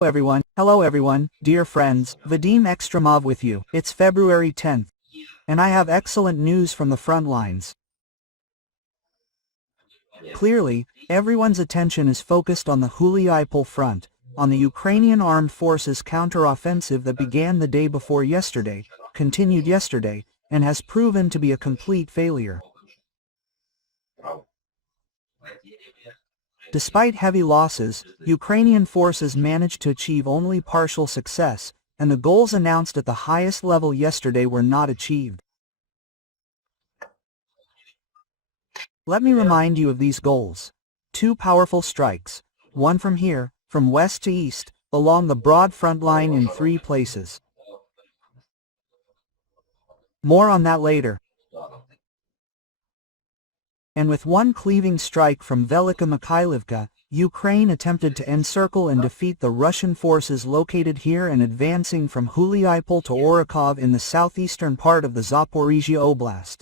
Hello everyone, dear friends, Vadim Ekstremov with you. It's February 10th, and I have excellent news from the front lines. Clearly, everyone's attention is focused on the Gulyaipole front, on the Ukrainian armed forces counter-offensive that began the day before yesterday, continued yesterday, and has proven to be a complete failure. Despite heavy losses, Ukrainian forces managed to achieve only partial success, and the goals announced at the highest level yesterday were not achieved. Let me remind you of these goals. 2 powerful strikes, one from here, from west to east, along the broad front line in 3 places. More on that later. And with 1 cleaving strike from Velika Mikhailivka, Ukraine attempted to encircle and defeat the Russian forces located here and advancing from Gulyaipole to Orakov in the southeastern part of the Zaporizhia Oblast.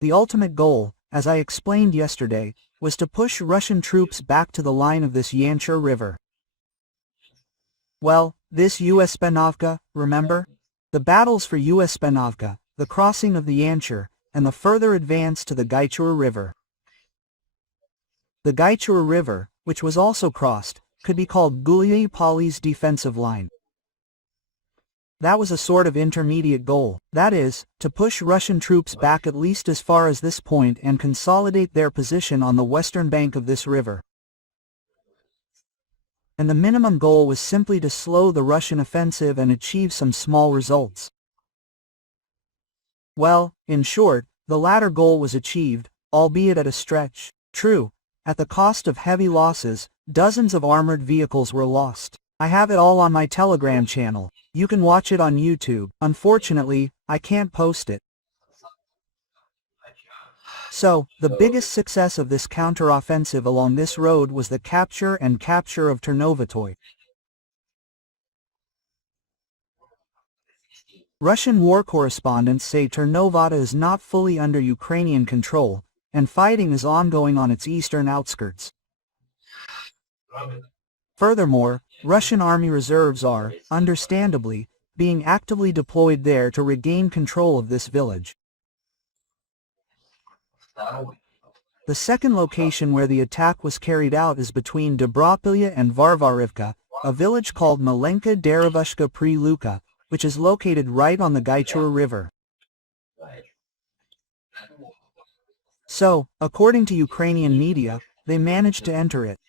The ultimate goal, as I explained yesterday, was to push Russian troops back to the line of this Yanchur River. Well, this Uspensovka, remember? The battles for Uspensovka, the crossing of the Yanchur, and the further advance to the Gulyaipole River. The Gulyaipole River, which was also crossed, could be called Gulyaipole's defensive line. That was a sort of intermediate goal, that is, to push Russian troops back at least as far as this point and consolidate their position on the western bank of this river. And the minimum goal was simply to slow the Russian offensive and achieve some small results. Well, in short, the latter goal was achieved, albeit at a stretch. True, at the cost of heavy losses, dozens of armored vehicles were lost. I have it all on my Telegram channel. You can watch it on YouTube. Unfortunately, I can't post it. So, the biggest success of this counter-offensive along this road was the capture of Ternovatoy. Russian war correspondents say Ternovata is not fully under Ukrainian control, and fighting is ongoing on its eastern outskirts. Furthermore, Russian army reserves are, understandably, being actively deployed there to regain control of this village. The second location where the attack was carried out is between Dobropilya and Varvarivka, a village called Malenka Derevushka pri Luka, which is located right on the Gulyaipole River. So, according to Ukrainian media, they managed to enter it.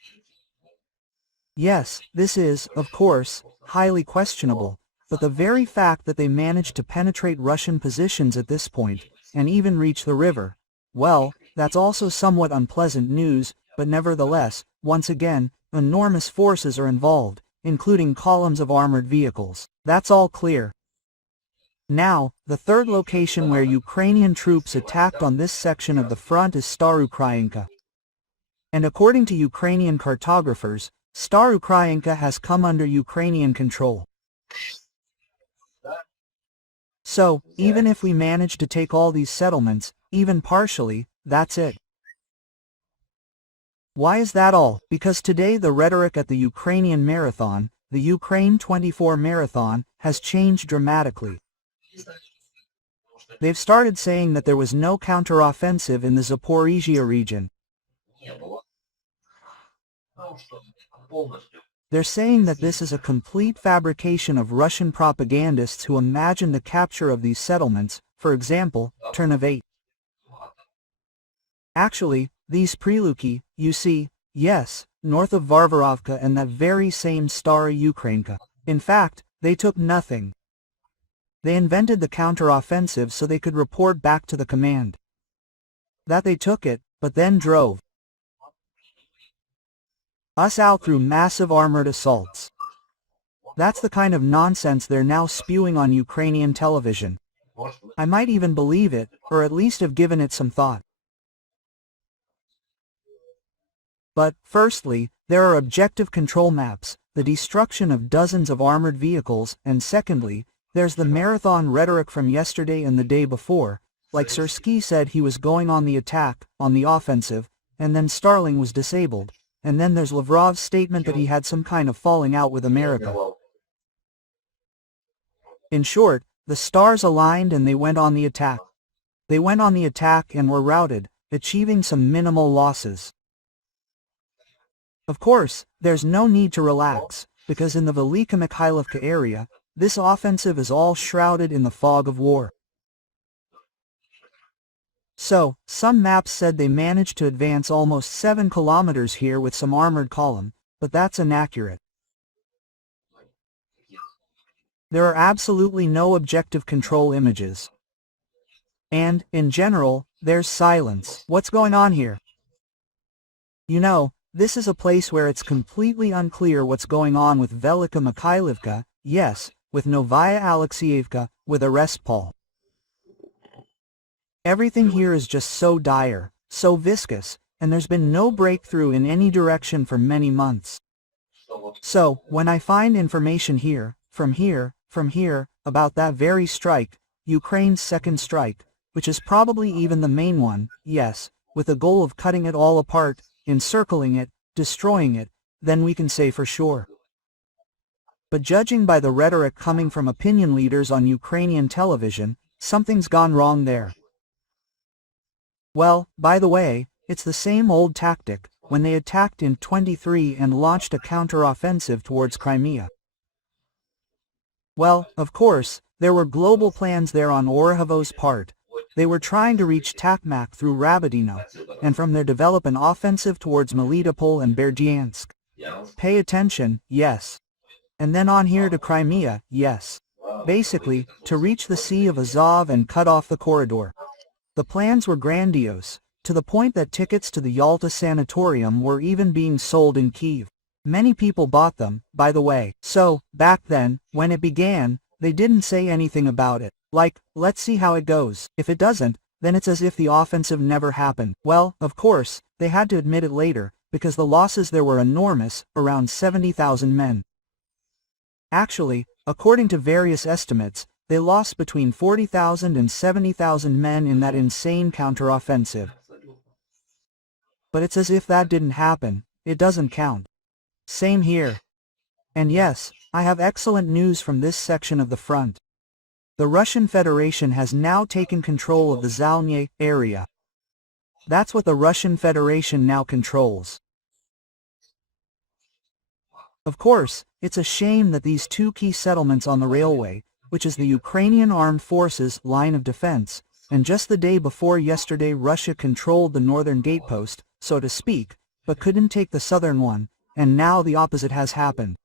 Yes, this is, of course, highly questionable, but the very fact that they managed to penetrate Russian positions at this point, and even reach the river, well, that's also somewhat unpleasant news, but nevertheless, once again, enormous forces are involved, including columns of armored vehicles. That's all clear. Now, the third location where Ukrainian troops attacked on this section of the front is Starukrainka. And according to Ukrainian cartographers, Starukrainka has come under Ukrainian control. So, even if we manage to take all these settlements, even partially, that's it. Why is that all? Because today the rhetoric at the Ukrainian marathon, the Ukraine 24 marathon, has changed dramatically. They've started saying that there was no counter-offensive in the Zaporizhia region. They're saying that this is a complete fabrication of Russian propagandists who imagine the capture of these settlements, for example, Ternivate. Actually, these Priluki, you see, yes, north of Varvarovka and that very same Stara Ukrainka. In fact, they took nothing. They invented the counter-offensive so they could report back to the command that they took it, but then drove us out through massive armored assaults. That's the kind of nonsense they're now spewing on Ukrainian television. I might even believe it, or at least have given it some thought. But, firstly, there are objective control maps, the destruction of dozens of armored vehicles, and secondly, there's the marathon rhetoric from yesterday and the day before, like Sirski said he was going on the attack, on the offensive, and then Starlink was disabled, and then there's Lavrov's statement that he had some kind of falling out with America. In short, the stars aligned and they went on the attack. They went on the attack and were routed, achieving some minimal losses. Of course, there's no need to relax, because in the Velika Mikhailivka area, this offensive is all shrouded in the fog of war. So, some maps said they managed to advance almost 7 kilometers here with some armored column, but that's inaccurate. There are absolutely no objective control images. And, in general, there's silence. What's going on here? You know, this is a place where it's completely unclear what's going on with Velika Mikhailivka, yes, with Novaya Alexievka, with Arespol. Everything here is just so dire, so viscous, and there's been no breakthrough in any direction for many months. So, when I find information here, from here, about that very strike, Ukraine's second strike, which is probably even the main one, yes, with the goal of cutting it all apart, encircling it, destroying it, then we can say for sure. But judging by the rhetoric coming from opinion leaders on Ukrainian television, something's gone wrong there. Well, by the way, it's the same old tactic, when they attacked in 23 and launched a counter-offensive towards Crimea. Well, of course, there were global plans there on Orhovo's part. They were trying to reach Takmak through Rabotino, and from there develop an offensive towards Melitopol and Berdyansk. Pay attention, yes. And then on here to Crimea, yes. Basically, to reach the Sea of Azov and cut off the corridor. The plans were grandiose, to the point that tickets to the Yalta Sanatorium were even being sold in Kyiv. Many people bought them, by the way. So, back then, when it began, they didn't say anything about it. Like, let's see how it goes. If it doesn't, then it's as if the offensive never happened. Well, of course, they had to admit it later, because the losses there were enormous, around 70,000 men. Actually, according to various estimates, they lost between 40,000 and 70,000 men in that insane counteroffensive. But it's as if that didn't happen, it doesn't count. Same here. And yes, I have excellent news from this section of the front. The Russian Federation has now taken control of the Zalny area. That's what the Russian Federation now controls. Of course, it's a shame that these two key settlements on the railway, which is the Ukrainian Armed Forces line of defense, and just the day before yesterday Russia controlled the northern gatepost, so to speak, but couldn't take the southern one, and now the opposite has happened.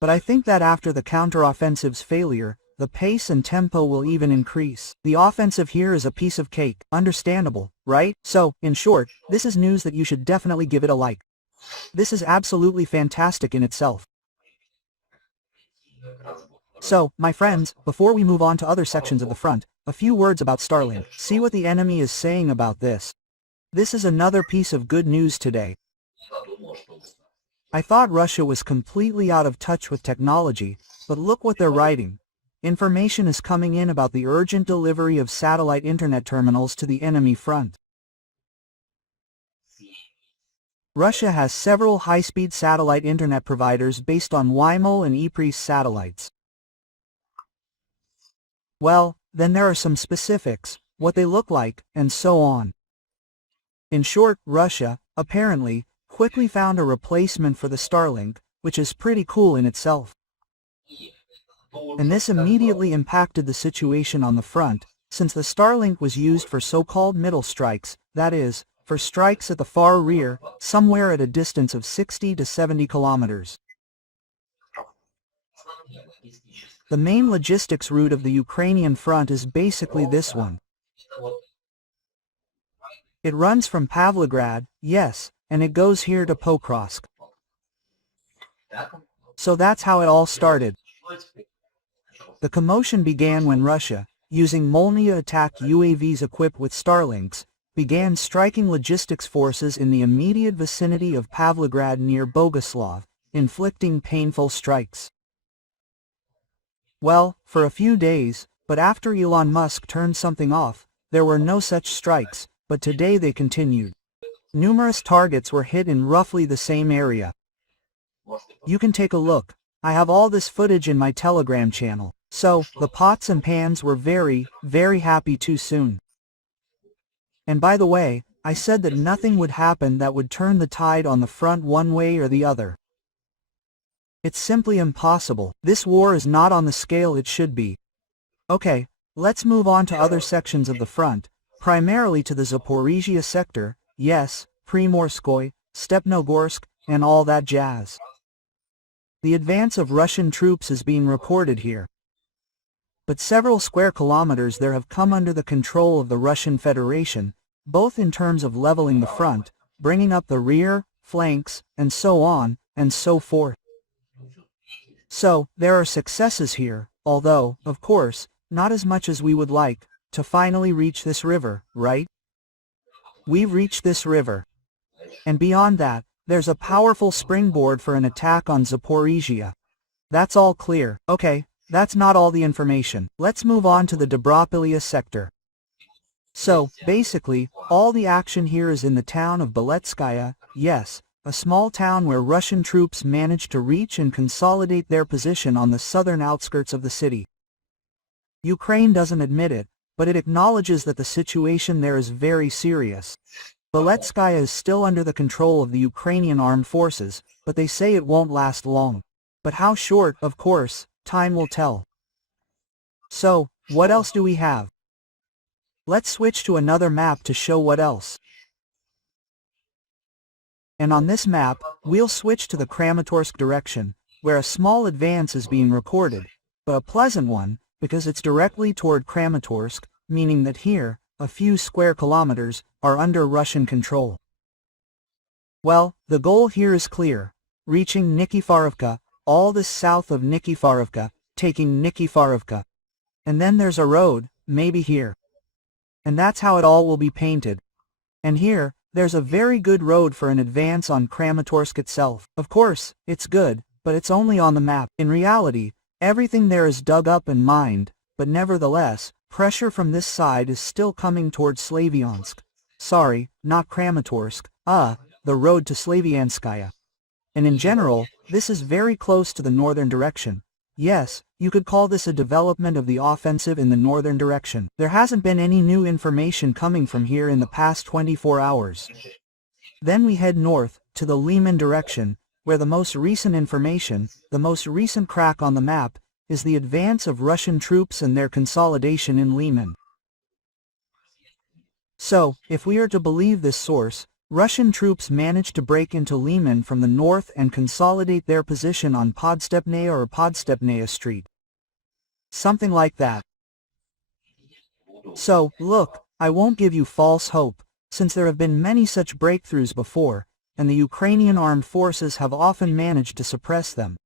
But I think that after the counteroffensive's failure, the pace and tempo will even increase. The offensive here is a piece of cake, understandable, right? So, in short, this is news that you should definitely give it a like. This is absolutely fantastic in itself. So, my friends, before we move on to other sections of the front, a few words about Starlink. See what the enemy is saying about this. This is another piece of good news today. I thought Russia was completely out of touch with technology, but look what they're writing. Information is coming in about the urgent delivery of satellite internet terminals to the enemy front. Russia has several high-speed satellite internet providers based on Wymol and Ypres satellites. Well, then there are some specifics, what they look like, and so on. In short, Russia, apparently, quickly found a replacement for the Starlink, which is pretty cool in itself. And this immediately impacted the situation on the front, since the Starlink was used for so-called middle strikes, that is, for strikes at the far rear, somewhere at a distance of 60 to 70 kilometers. The main logistics route of the Ukrainian front is basically this one. It runs from Pavlograd, yes, and it goes here to Pokrovsk. So that's how it all started. The commotion began when Russia, using Molniya attack UAVs equipped with Starlinks, began striking logistics forces in the immediate vicinity of Pavlograd near Boguslav, inflicting painful strikes. Well, for a few days, but after Elon Musk turned something off, there were no such strikes, but today they continued. Numerous targets were hit in roughly the same area. You can take a look. I have all this footage in my Telegram channel. So, the pots and pans were very, very happy too soon. And by the way, I said that nothing would happen that would turn the tide on the front one way or the other. It's simply impossible. This war is not on the scale it should be. Okay, let's move on to other sections of the front, primarily to the Zaporizhia sector, yes, Primorskoye, Stepnogorsk, and all that jazz. The advance of Russian troops is being reported here. But several square kilometers there have come under the control of the Russian Federation, both in terms of leveling the front, bringing up the rear, flanks, and so on, and so forth. So, there are successes here, although, of course, not as much as we would like, to finally reach this river, right? We've reached this river. And beyond that, there's a powerful springboard for an attack on Zaporizhia. That's all clear. Okay, that's not all the information. Let's move on to the Dobropilya sector. So, basically, all the action here is in the town of Beletskaya, yes, a small town where Russian troops managed to reach and consolidate their position on the southern outskirts of the city. Ukraine doesn't admit it, but it acknowledges that the situation there is very serious. Beletskaya is still under the control of the Ukrainian armed forces, but they say it won't last long. But how short, of course, time will tell. So, what else do we have? Let's switch to another map to show what else. And on this map, we'll switch to the Kramatorsk direction, where a small advance is being recorded, but a pleasant one, because it's directly toward Kramatorsk, meaning that here, a few square kilometers, are under Russian control. Well, the goal here is clear, reaching Nikiforovka, all this south of Nikiforovka, taking Nikiforovka. And then there's a road, maybe here. And that's how it all will be painted. And here, there's a very good road for an advance on Kramatorsk itself. Of course, it's good, but it's only on the map. In reality, everything there is dug up and mined, but nevertheless, pressure from this side is still coming towards Slavyansk. Sorry, not Kramatorsk, the road to Slavyanskaya. And in general, this is very close to the northern direction. Yes, you could call this a development of the offensive in the northern direction. There hasn't been any new information coming from here in the past 24 hours. Then we head north, to the Liman direction, where the most recent information, the most recent crack on the map, is the advance of Russian troops and their consolidation in Liman. So, if we are to believe this source, Russian troops managed to break into Liman from the north and consolidate their position on Podstepnaya or Podstepnaya Street. Something like that. So, look, I won't give you false hope, since there have been many such breakthroughs before, and the Ukrainian armed forces have often managed to suppress them.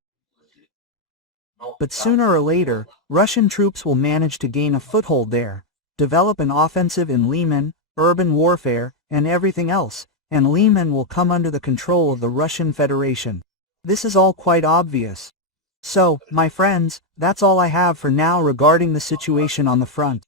But sooner or later, Russian troops will manage to gain a foothold there, develop an offensive in Liman, urban warfare, and everything else, and Liman will come under the control of the Russian Federation. This is all quite obvious. So, my friends, that's all I have for now regarding the situation on the front.